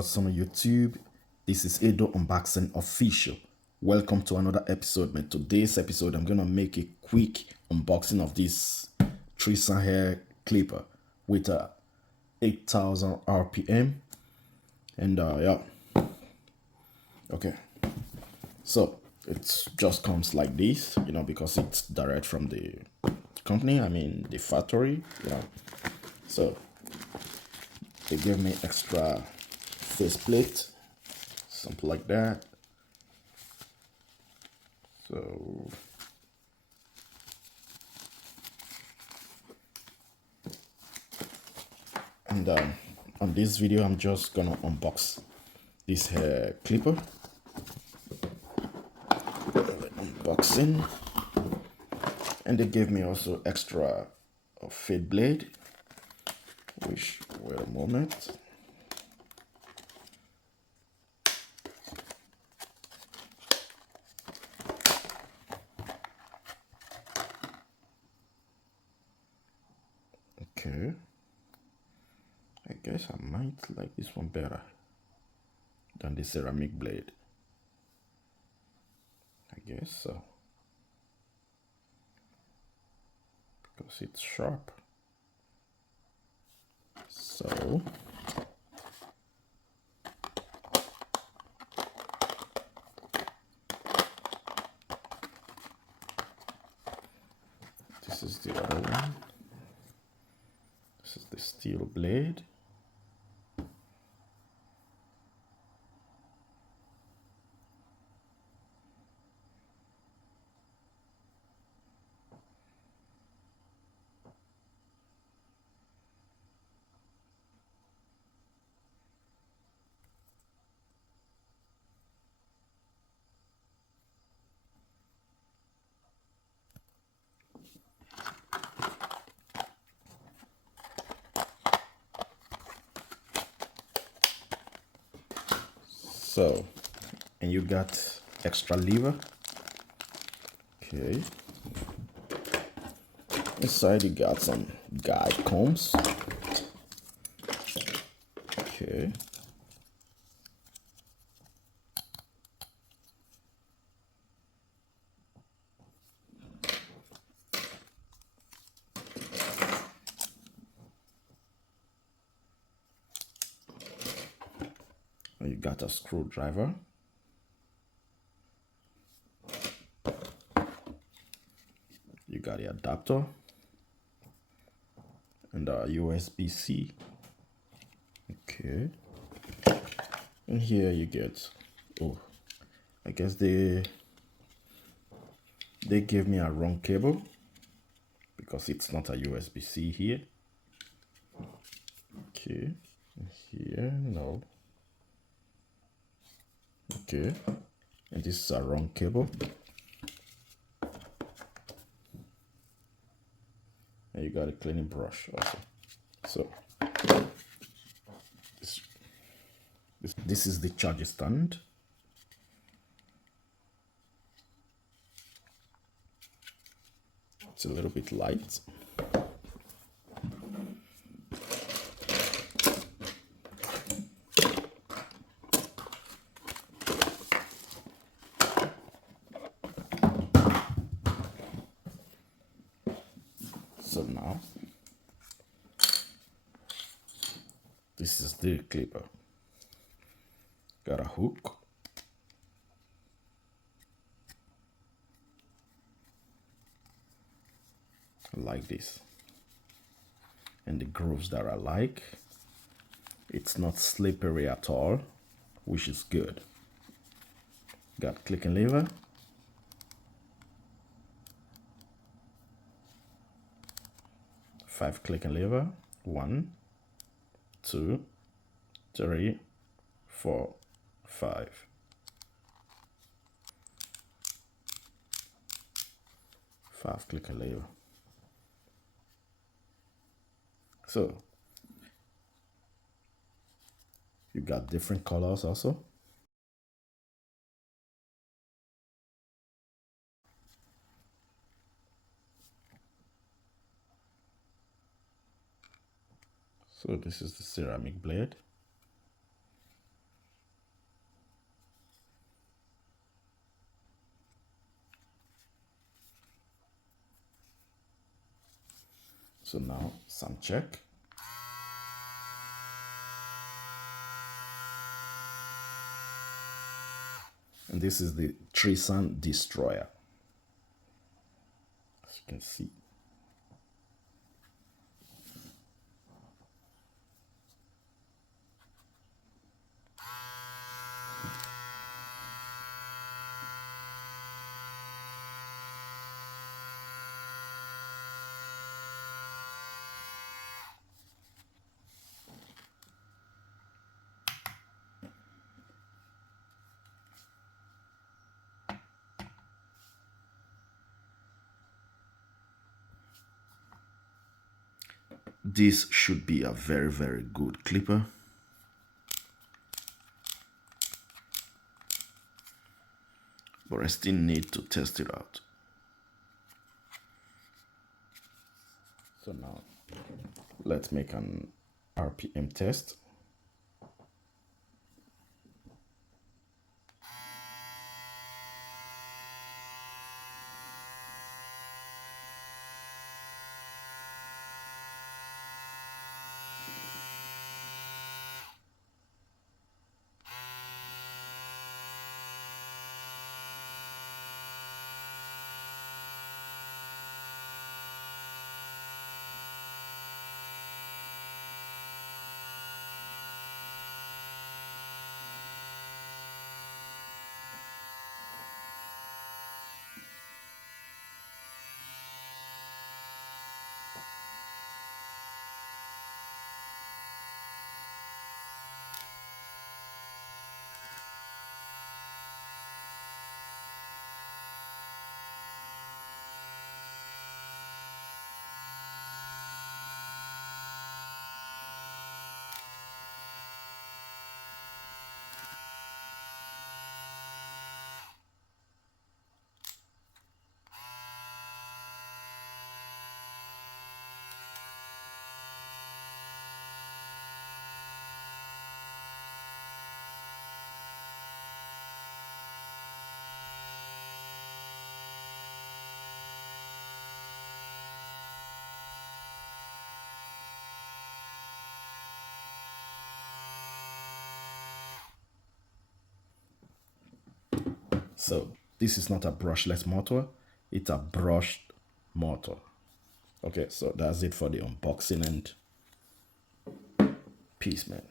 what's on YouTube? This is Edo Unboxing Official. Welcome to another episode, man. Today's episode, I'm gonna make a quick unboxing of this Trisan hair clipper with a 8,000 RPM. And yeah, okay. So it just comes like this, because it's direct from the company. I mean the factory, So they gave me extra faceplate, something like that. So and on this video, I'm just gonna unbox this hair clipper. Unboxing, and they gave me also extra fade blade. Which, wait a moment. Okay, I guess I might like this one better than the ceramic blade. I guess so, because it's sharp. So this is the other one. This is the steel blade. So, and you got extra lever. Okay. Inside you got some guide combs. Okay. And you got a screwdriver. You got the adapter and a USB-C. Okay. And here you get, I guess they gave me a wrong cable because it's not a USB-C here. Okay. Here, no. Okay. And this is a wrong cable. And you got a cleaning brush also. So this is the charger stand. It's a little bit light. So now, this is the clipper. Got a hook. Like this. And the grooves that I like. It's not slippery at all, which is good. Got clicking lever. Five clicking lever. 1, 2, 3, 4, 5. Five clicking lever. So you got different colors also. So this is the ceramic blade. So now sound check. And this is the Trisan destroyer. As you can see. This should be a very, very good clipper. But I still need to test it out. So now let's make an RPM test. So this is not a brushless motor, it's a brushed motor. Okay, so that's it for the unboxing and peace, man.